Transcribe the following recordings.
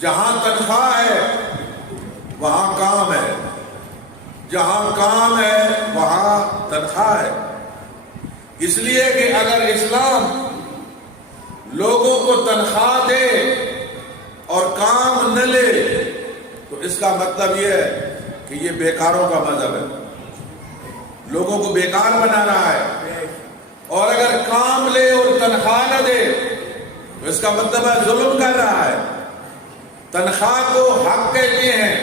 جہاں تنخواہ ہے وہاں کام ہے، جہاں کام ہے وہاں تنخواہ ہے۔ اس لیے کہ اگر اسلام لوگوں کو تنخواہ دے اور کام نہ لے تو اس کا مطلب یہ ہے کہ یہ بیکاروں کا مذہب ہے، لوگوں کو بیکار بنا رہا ہے۔ اور اگر کام لے اور تنخواہ نہ دے تو اس کا مطلب ہے ظلم کر رہا ہے۔ تنخواہ کو حق کہتے ہیں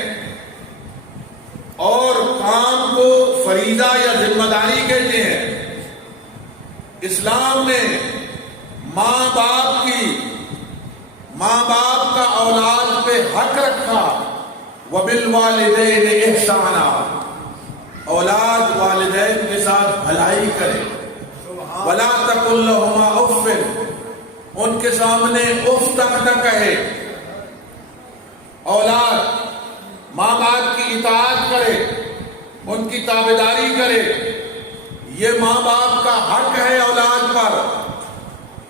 اور کام کو فریضہ یا ذمہ داری کہتے ہیں۔ اسلام نے ماں باپ کا اولاد پہ حق رکھا، وَبِالْوَالِدَيْنِ إِحْسَانًا، اولاد والدین کے ساتھ بھلائی کرے، وَلَا تَقُلْ لَهُمَا أُفٍّ، ان کے سامنے اف تک نہ کہے۔ اولاد ماں باپ کی اطاعت کرے، ان کی تابعداری کرے، یہ ماں باپ کا حق ہے اولاد پر،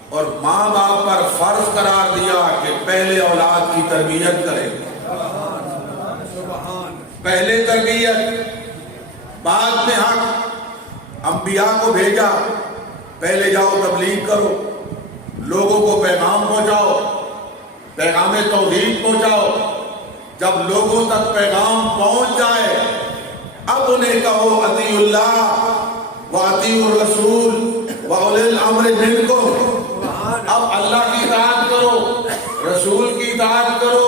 اور ماں باپ پر فرض قرار دیا کہ پہلے اولاد کی تربیت کرے، پہلے تربیت بعد میں حق۔ انبیاء کو بھیجا، پہلے جاؤ تبلیغ کرو، لوگوں کو پیغام پہنچاؤ، پیغام توحید پہنچاؤ۔ جب لوگوں تک پیغام پہنچ جائے اب انہیں کہو اطیعوا اللہ واطیعوا الرسول واولی الامر منکم، اب اللہ کی اطاعت کرو، رسول کی اطاعت کرو،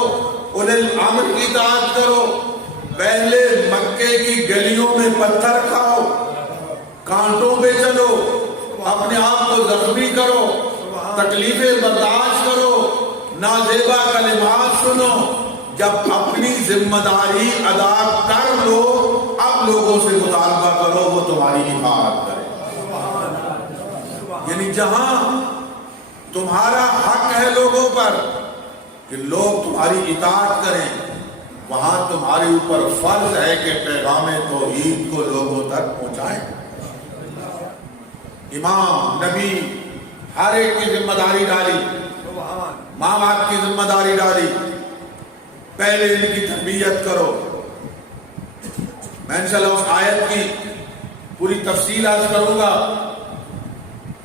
اولی الامر کی اطاعت کرو۔ پہلے مکے کی گلیوں میں پتھر کھاؤ، کانٹوں پہ چلو، اپنے آپ کو زخمی کرو، تکلیفیں برداشت کرو، نازیبا کلمات سنو۔ جب اپنی ذمہ داری ادا کر لو اب لوگوں سے مطالبہ کرو وہ تمہاری حفاظت کرے۔ یعنی جہاں تمہارا حق ہے لوگوں پر کہ لوگ تمہاری اطاعت کریں، وہاں تمہارے اوپر فرض ہے کہ پیغام توحید کو لوگوں تک پہنچائیں۔ امام نبی ہر ایک کی ذمہ داری ڈالی، ماں باپ کی ذمہ داری ڈالی، پہلے ان کی تربیت کرو۔ میں انشاءاللہ اس آیت کی پوری تفصیل عرض کروں گا۔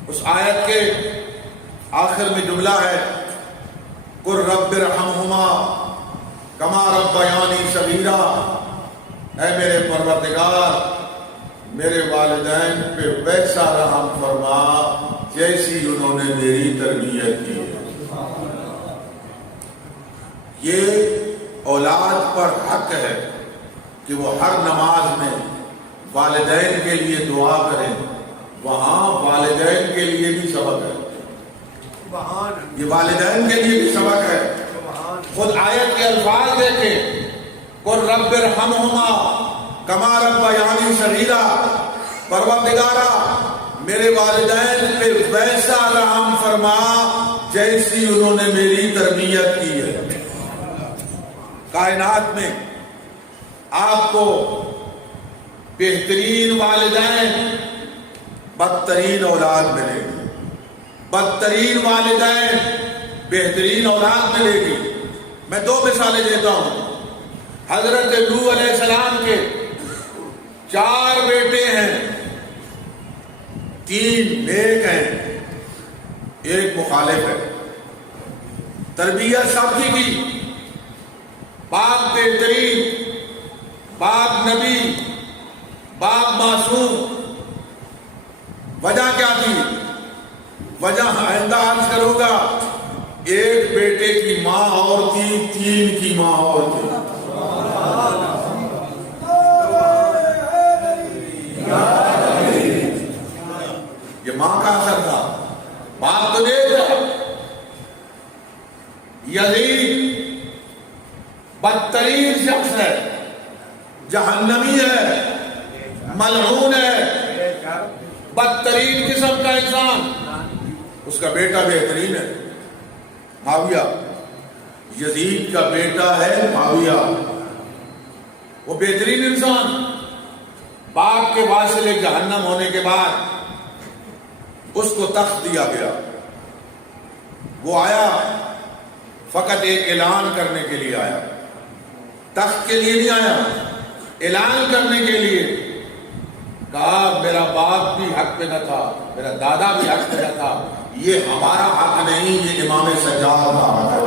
اس آیت کے آخر میں جملہ ہے قُلْ رَبِّ ارْحَمْهُمَا كَمَا رَبَّيَانِي صَغِيرًا، اے میرے پروردگار میرے والدین پہ ویسا رحم فرما جیسی انہوں نے میری تربیت کی ہے۔ یہ اولاد پر حق ہے کہ وہ ہر نماز میں والدین کے لیے دعا کریں، وہاں والدین کے لیے بھی سبق ہے، یہ والدین کے لیے بھی سبق ہے۔ خود آیت کے الفاظ دیکھیں، قُلْ رَبِّ ارْحَمْهُمَا كَمَا رَبَّيَانِي صَغِيرًا، پروردگارا میرے والدین پہ ویسا رحم فرما جیسی انہوں نے میری تربیت کی ہے۔ کائنات میں آپ کو بہترین والدین بدترین اولاد ملے گی، بدترین والدین بہترین اولاد ملے گی۔ میں دو مثالیں دیتا ہوں۔ حضرت نوح علیہ السلام کے 4 بیٹے ہیں، 3 نیک ہیں، 1 مخالف ہے۔ تربیت سب کی کی، باپ بہترین، باپ نبی، باپ معصوم۔ وجہ کیا تھی؟ وجہ آئندہ عرض کروں گا۔ 1 بیٹے کی ماں اور تھی، 3 کی ماں اور تھی۔ یہ ماں کا اثر تھا، باپ تو نیک تھا۔ یزید بدترین شخص ہے، جہنمی ہے، ملعون ہے، بدترین قسم کا انسان۔ اس کا بیٹا بہترین ہے، معاویہ۔ یزید کا بیٹا ہے معاویہ، وہ بہترین انسان۔ باپ کے واصل جہنم ہونے کے بعد اس کو تخت دیا گیا، وہ آیا فقط ایک اعلان کرنے کے لیے آیا، تخت کے لیے نہیں آیا، اعلان کرنے کے لیے کہا میرا باپ بھی حق پہ نہ تھا، میرا دادا بھی حق پہ نہ تھا، یہ ہمارا حق نہیں، یہ امام سجاد کا حق ہے۔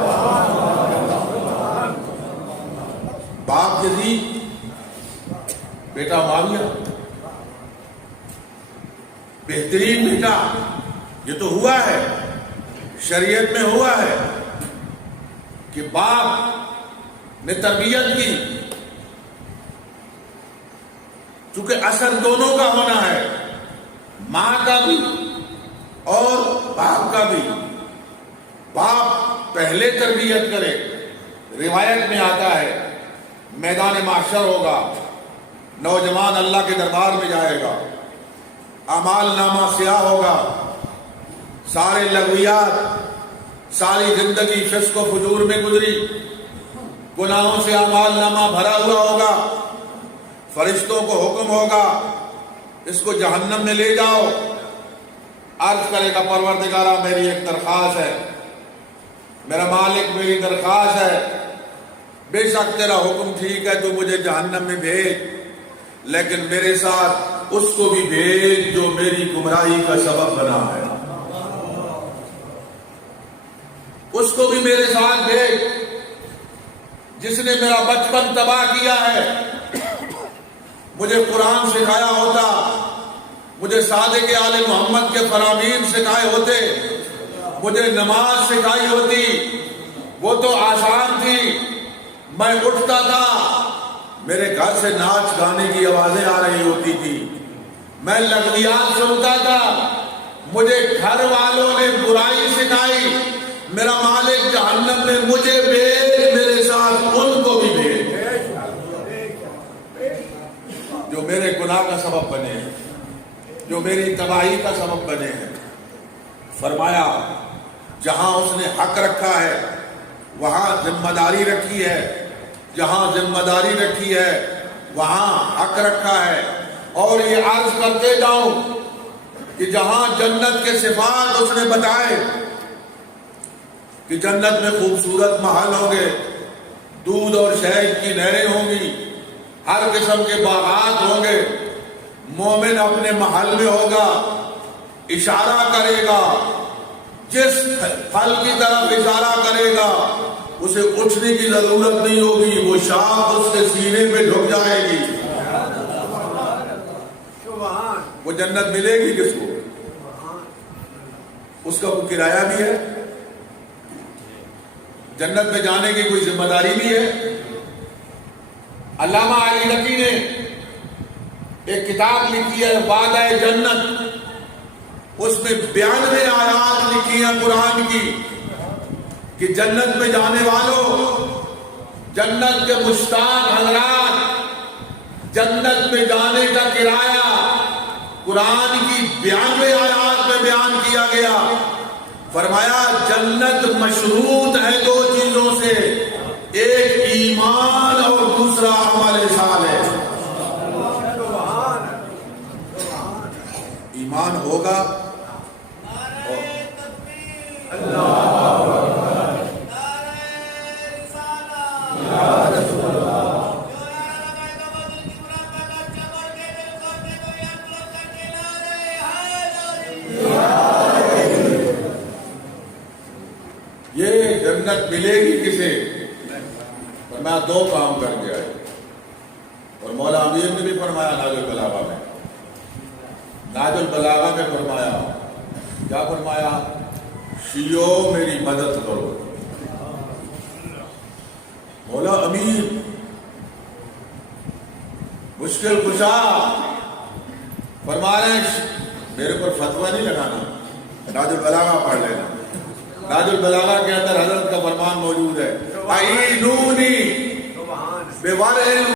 باپ یزید، بیٹا معاویہ، بہترین بیٹا، یہ تو ہوا ہے، شریعت میں ہوا ہے کہ باپ نے تربیت کی، چونکہ اثر دونوں کا ہونا ہے، ماں کا بھی اور باپ کا بھی۔ باپ پہلے تربیت کرے، روایت میں آتا ہے میدان محشر ہوگا، نوجوان اللہ کے دربار میں جائے گا، اعمال نامہ سیاہ ہوگا، سارے لغویات، ساری زندگی فسق و فجور میں گزری، گناہوں سے اعمال نامہ بھرا ہوا ہوگا، فرشتوں کو حکم ہوگا اس کو جہنم میں لے جاؤ۔ عرض کرے گا پروردگارہ میری ایک درخواست ہے، میرا مالک میری درخواست ہے، بے شک تیرا حکم ٹھیک ہے، تو مجھے جہنم میں بھیج، لیکن میرے ساتھ اس کو بھی بھیج جو میری گمراہی کا سبب بنا ہے، اس کو بھی میرے ساتھ بھیج جس نے میرا بچپن تباہ کیا ہے۔ مجھے قرآن سکھایا ہوتا، مجھے صادق آل محمد کے فرامین سکھائے ہوتے، مجھے نماز سکھائی ہوتی، وہ تو آسان تھی، میں اٹھتا تھا میرے گھر سے ناچ گانے کی آوازیں آ رہی ہوتی تھی، میں لغویات سنتا تھا، مجھے گھر والوں نے برائی سکھائی، میرا مالک جہنم میں مجھے بھیج، میرے ساتھ ان کو بھی بھیج جو میرے گناہ کا سبب بنے ہیں، جو میری تباہی کا سبب بنے ہیں۔ فرمایا جہاں اس نے حق رکھا ہے وہاں ذمہ داری رکھی ہے، جہاں ذمہ داری رکھی ہے وہاں حق رکھا ہے۔ اور یہ عرض کرتے جاؤں کہ جہاں جنت کے صفات اس نے بتائے کہ جنت میں خوبصورت محل ہوں گے، دودھ اور شہد کی نہریں ہوں گی، ہر قسم کے باغات ہوں گے، مومن اپنے محل میں ہوگا، اشارہ کرے گا، جس پھل کی طرف اشارہ کرے گا اسے اٹھنے کی ضرورت نہیں ہوگی، وہ شاخ اس کے سینے پہ جھک جائے گی۔ وہ جنت ملے گی کس کو؟ اس کا کوئی کرایہ بھی ہے، جنت میں جانے کی کوئی ذمہ داری بھی ہے۔ علامہ علی نقی نے ایک کتاب لکھی ہے وعدہ جنت، اس میں 92 آیات لکھی ہیں قرآن کی کہ جنت میں جانے والوں، جنت کے مشتاق حضرات، جنت میں جانے کا کرایہ قرآن کی 92 آیات میں بیان کیا گیا۔ فرمایا جنت مشروط ہے دو چیزوں سے، ایک ایمان اور دوسرا عمل صالح۔ ایمان ہوگا یہ جنت ملے گی کسے؟ فرمایا دو کام کر کے آئے، اور مولا امیر نے بھی فرمایا ناج البلاغہ میں، ناج البلاغہ میں فرمایا، کیا فرمایا؟ شیعو میری مدد کرو۔ مولا امیر مشکل کشا فرما رہے ہیں میرے پر فتویٰ نہیں لگانا، ناج البلاغہ پڑھ لینا۔ ناج البلاغہ کے اندر حضرت کا فرمان موجود ہے، اعینونی بورع